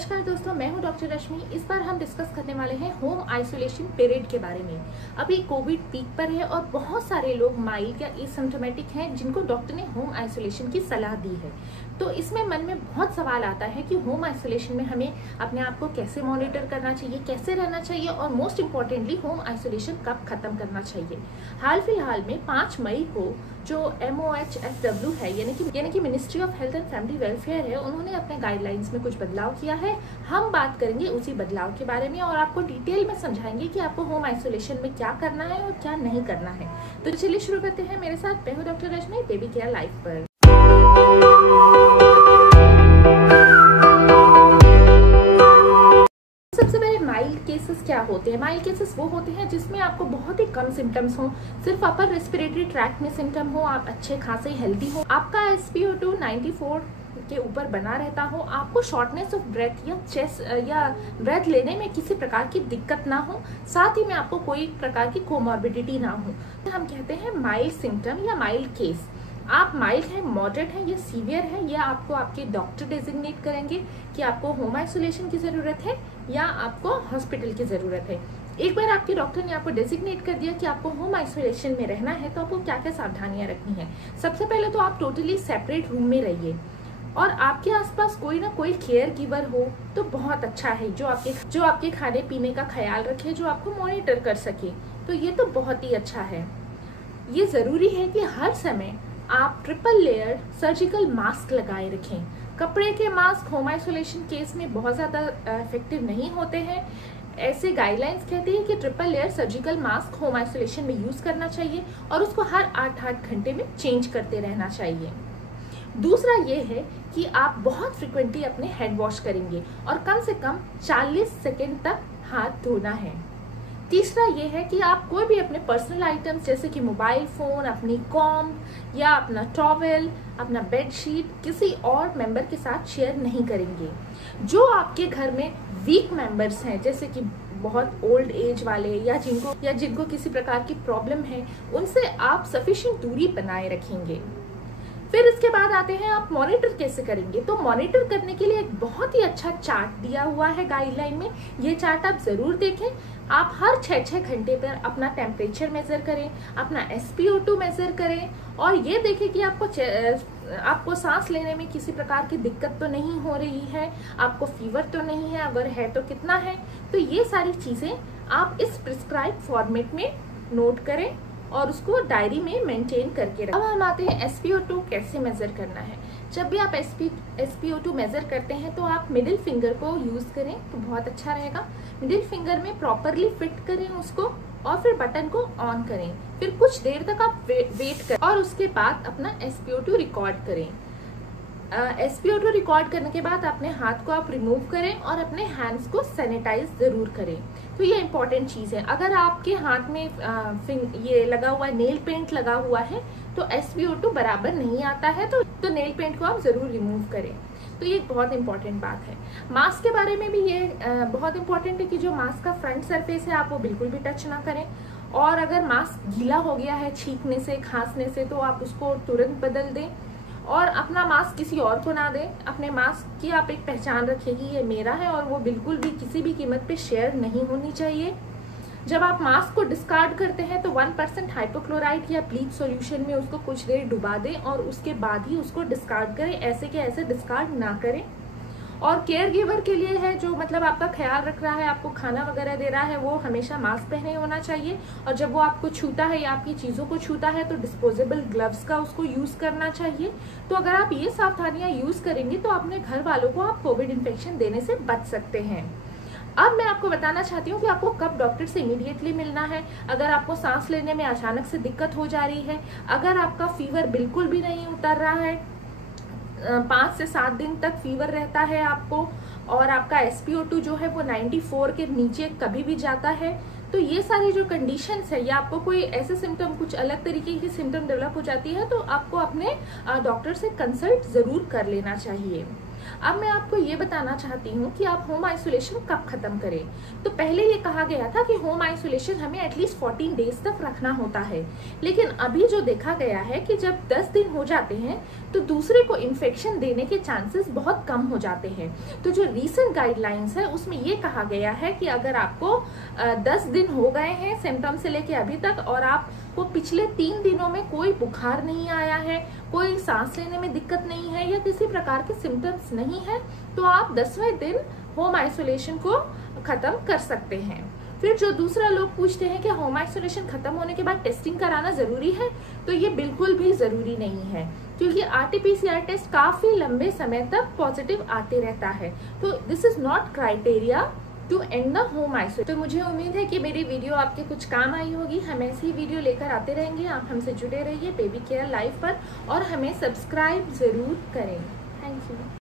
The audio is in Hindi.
नमस्कार दोस्तों, मैं हूं डॉक्टर रश्मि। इस बार हम डिस्कस करने वाले हैं होम आइसोलेशन पीरियड के बारे में। अभी कोविड पीक पर है और बहुत सारे लोग माइल्ड या एसिम्प्टोमेटिक हैं जिनको डॉक्टर ने होम आइसोलेशन की सलाह दी है। तो इसमें मन में बहुत सवाल आता है कि होम आइसोलेशन में हमें अपने आप को कैसे मॉनिटर करना चाहिए, कैसे रहना चाहिए और मोस्ट इम्पॉर्टेंटली होम आइसोलेशन कब खत्म करना चाहिए। हाल फिलहाल में 5 मई को जो MOHFW है यानी कि ministry of health and family welfare है, उन्होंने अपने गाइडलाइंस में कुछ बदलाव किया है। हम बात करेंगे उसी बदलाव के बारे में और आपको डिटेल में समझाएंगे कि आपको होम आइसोलेशन में क्या करना है और क्या नहीं करना है। तो चलिए शुरू करते हैं मेरे साथ। मैं हूं डॉक्टर रश्मि बेबी केयर लाइफ पर। सबसे पहले माइल्ड केसेस क्या होते हैं? माइल्ड केसेस वो होते हैं जिसमें आपको बहुत ही कम सिम्टम्स हो, सिर्फ अपर रेस्पिरेटरी ट्रैक्ट में सिम्टम हो, आप अच्छे खासे हेल्दी हो, आपका SpO2 94 के ऊपर बना रहता हो, आपको शॉर्टनेस ऑफ ब्रेथ या चेस्ट या ब्रेथ लेने में किसी प्रकार की दिक्कत ना हो, साथ ही में आपको कोई प्रकार की कोमॉर्बिडिटी ना हो, हम कहते हैं माइल्ड सिम्टम या माइल्ड केस। आप माइल्ड है, मॉडरेट है या सीवियर है, या आपको आपके डॉक्टर डेजिग्नेट करेंगे कि आपको होम आइसोलेशन की जरूरत है या आपको हॉस्पिटल की जरूरत है। एक बार आपके डॉक्टर ने आपको डेजिग्नेट कर दिया कि आपको होम आइसोलेशन में रहना है, तो आपको क्या क्या सावधानियां रखनी है। सबसे पहले तो आप टोटली सेपरेट रूम में रहिए और आपके आसपास कोई ना कोई केयर गिवर हो तो बहुत अच्छा है, जो आपके खाने पीने का ख्याल रखे, जो आपको मॉनिटर कर सके, तो ये तो बहुत ही अच्छा है। ये जरूरी है कि हर समय आप ट्रिपल लेयर सर्जिकल मास्क लगाए रखें। कपड़े के मास्क होम आइसोलेशन केस में बहुत ज़्यादा इफेक्टिव नहीं होते हैं। ऐसे गाइडलाइंस कहती है कि triple layer surgical mask home isolation में यूज करना चाहिए और उसको हर 8-8 घंटे में चेंज करते रहना चाहिए। दूसरा ये है कि आप बहुत फ्रिक्वेंटली अपने हैंड वॉश करेंगे और कम से कम 40 सेकेंड तक हाथ धोना है। तीसरा ये है कि आप कोई भी अपने पर्सनल आइटम्स जैसे कि मोबाइल फोन, अपनी कॉम्ब या अपना टॉवेल, अपना बेडशीट किसी और मेंबर के साथ शेयर नहीं करेंगे। जो आपके घर में वीक मेंबर्स हैं, जैसे कि बहुत ओल्ड एज वाले या जिनको किसी प्रकार की प्रॉब्लम है, उनसे आप सफिशिएंट दूरी बनाए रखेंगे। फिर इसके बाद आते हैं आप मॉनिटर कैसे करेंगे। तो मॉनिटर करने के लिए एक बहुत ही अच्छा चार्ट दिया हुआ है गाइडलाइन में, ये चार्ट आप जरूर देखें। आप हर 6-6 घंटे पर अपना टेम्परेचर मेजर करें, अपना SpO2 मेजर करें और ये देखें कि आपको सांस लेने में किसी प्रकार की दिक्कत तो नहीं हो रही है, आपको फीवर तो नहीं है, अगर है तो कितना है। तो ये सारी चीजें आप इस प्रिस्क्राइब फॉर्मेट में नोट करें और उसको डायरी में मेंटेन करके रखें। अब हम आते हैं SpO2 कैसे मेजर करना है। जब भी आप SpO2 मेजर करते हैं तो आप मिडिल फिंगर को यूज करें तो बहुत अच्छा रहेगा। मिडिल फिंगर में प्रॉपरली फिट करें उसको और फिर बटन को ऑन करें। फिर कुछ देर तक आप वेट करें और उसके बाद अपना SpO2 रिकॉर्ड करें। SpO2 रिकॉर्ड करने के बाद अपने हाथ को आप रिमूव करें और अपने हैंड्स को सैनिटाइज जरूर करें। तो ये इंपॉर्टेंट चीज है। अगर आपके हाथ में ये लगा हुआ नेल पेंट लगा हुआ है तो SpO2 बराबर नहीं आता है, तो नेल पेंट को आप जरूर रिमूव करें। तो ये बहुत इंपॉर्टेंट बात है। मास्क के बारे में भी ये बहुत इंपॉर्टेंट है कि जो मास्क का फ्रंट सरफेस है आप वो बिल्कुल भी टच ना करें, और अगर मास्क गीला हो गया है छींकने से, खांसने से, तो आप उसको तुरंत बदल दें और अपना मास्क किसी और को ना दें। अपने मास्क की आप एक पहचान रखें कि ये मेरा है और वो बिल्कुल भी किसी भी कीमत पे शेयर नहीं होनी चाहिए। जब आप मास्क को डिस्कार्ड करते हैं तो 1% हाइपोक्लोराइड या ब्लीच सॉल्यूशन में उसको कुछ देर डुबा दें और उसके बाद ही उसको डिस्कार्ड करें। ऐसे के ऐसे डिस्कार्ड ना करें। और केयर गिवर के लिए है, जो मतलब आपका ख्याल रख रहा है, आपको खाना वगैरह दे रहा है, वो हमेशा मास्क पहने होना चाहिए। और जब वो आपको छूता है या आपकी चीज़ों को छूता है तो डिस्पोजेबल ग्लव्स का उसको यूज़ करना चाहिए। तो अगर आप ये सावधानियां यूज़ करेंगे तो अपने घर वालों को आप कोविड इन्फेक्शन देने से बच सकते हैं। अब मैं आपको बताना चाहती हूँ कि आपको कब डॉक्टर से इमीडिएटली मिलना है। अगर आपको सांस लेने में अचानक से दिक्कत हो जा रही है, अगर आपका फीवर बिल्कुल भी नहीं उतर रहा है, 5 से 7 दिन तक फीवर रहता है आपको, और आपका SpO2 जो है वो 94 के नीचे कभी भी जाता है, तो ये सारी जो कंडीशंस है, या आपको कोई ऐसे सिम्टम, कुछ अलग तरीके की सिम्टम डेवलप हो जाती है, तो आपको अपने डॉक्टर से कंसल्ट जरूर कर लेना चाहिए। अब मैं आपको ये बताना चाहती हूँ कि आप होम आइसोलेशन कब खत्म करें। तो पहले ये कहा गया था कि होम आइसोलेशन हमें एटलीस्ट 14 डेज तक रखना होता है, लेकिन अभी जो देखा गया है कि जब 10 दिन हो जाते हैं तो दूसरे को इन्फेक्शन देने के चांसेस बहुत कम हो जाते हैं। तो जो रीसेंट गाइडलाइंस है उसमें ये कहा गया है कि अगर आपको 10 दिन हो गए हैं सिम्टम से लेके अभी तक और आपको पिछले 3 दिनों में कोई बुखार नहीं आया है, कोई सांस लेने में दिक्कत नहीं है या किसी प्रकार के सिम्टम्स नहीं है, तो आप 10वें दिन होम आइसोलेशन को खत्म कर सकते हैं। फिर जो दूसरा लोग पूछते हैं कि होम आइसोलेशन खत्म होने के बाद टेस्टिंग कराना जरूरी है, तो ये बिल्कुल भी जरूरी नहीं है, क्योंकि RT-PCR टेस्ट काफी लंबे समय तक पॉजिटिव आते रहता है। तो this is not criteria to end the home isolation. तो मुझे उम्मीद है कि मेरी वीडियो आपके कुछ काम आई होगी। हम ऐसी ही वीडियो लेकर आते रहेंगे। आप हमसे जुड़े रहिए बेबी केयर लाइव पर और हमें सब्सक्राइब जरूर करें। Thank you.